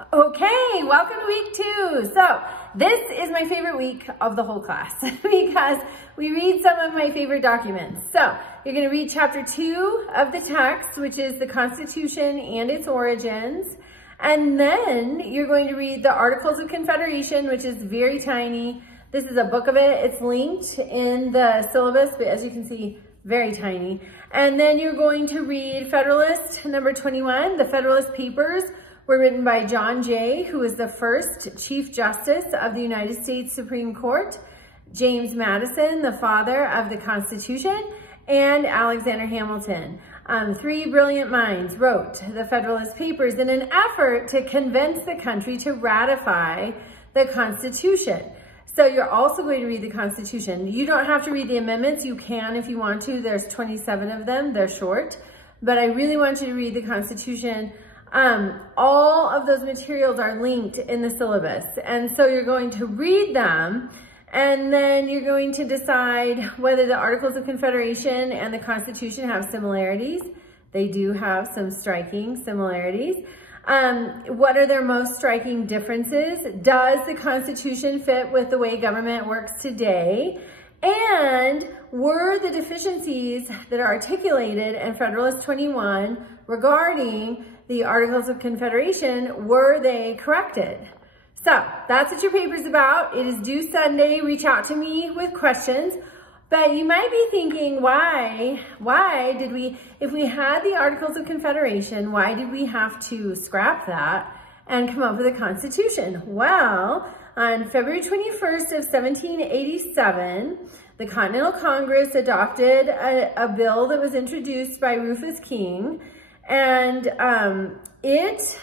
Okay, welcome to week 2. So this is my favorite week of the whole class because we read some of my favorite documents. So you're going to read chapter 2 of the text, which is the Constitution and its origins. And then you're going to read the Articles of Confederation, which is very tiny. This is a book of it. It's linked in the syllabus, but as you can see, very tiny. And then you're going to read Federalist number 21. The Federalist Papers were written by John Jay, who was the first Chief Justice of the United States Supreme Court, James Madison, the father of the Constitution, and Alexander Hamilton. 3 brilliant minds wrote the Federalist Papers in an effort to convince the country to ratify the Constitution. So you're also going to read the Constitution. You don't have to read the amendments. You can if you want to. There's 27 of them. They're short. But I really want you to read the Constitution. All of those materials are linked in the syllabus. And so you're going to read them, and then you're going to decide whether the Articles of Confederation and the Constitution have similarities. They do have some striking similarities. What are their most striking differences? Does the Constitution fit with the way government works today? And were the deficiencies that are articulated in Federalist 21 regarding the Articles of Confederation, were they corrected? So that's what your paper's about. It is due Sunday. Reach out to me with questions. But you might be thinking, why did we, if we had the Articles of Confederation, why did we have to scrap that and come up with a Constitution? Well, on February 21st of 1787, the Continental Congress adopted a bill that was introduced by Rufus King, and it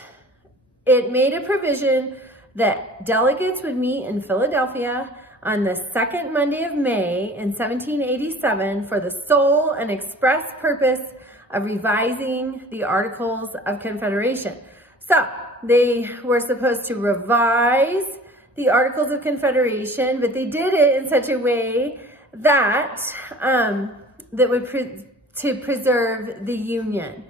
made a provision that delegates would meet in Philadelphia on the second Monday of May in 1787 for the sole and express purpose of revising the Articles of Confederation. So they were supposed to revise the Articles of Confederation, but they did it in such a way that to preserve the Union.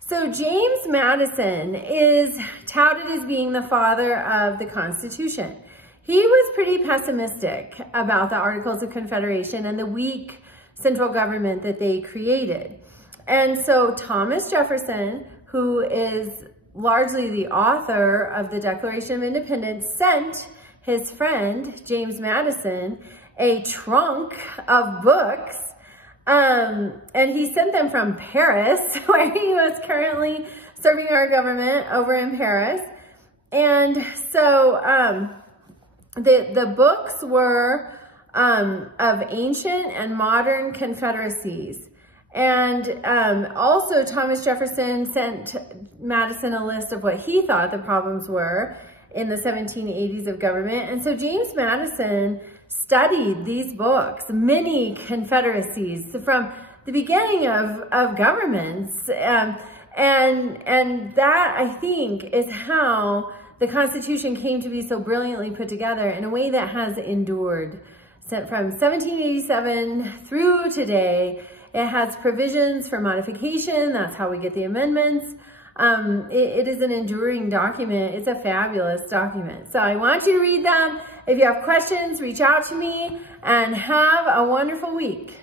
So James Madison is touted as being the father of the Constitution. He was pretty pessimistic about the Articles of Confederation and the weak central government that they created. And so Thomas Jefferson, who is largely the author of the Declaration of Independence, sent his friend, James Madison, a trunk of books. And he sent them from Paris, where he was currently serving our government over in Paris. And so the books were of ancient and modern confederacies. And also Thomas Jefferson sent Madison a list of what he thought the problems were in the 1780s of government. And so James Madison studied these books, many confederacies from the beginning of governments. And that, I think, is how the Constitution came to be so brilliantly put together in a way that has endured. From 1787 through today, it has provisions for modification. That's how we get the amendments. It is an enduring document. It's a fabulous document. So I want you to read them. If you have questions, reach out to me, and have a wonderful week.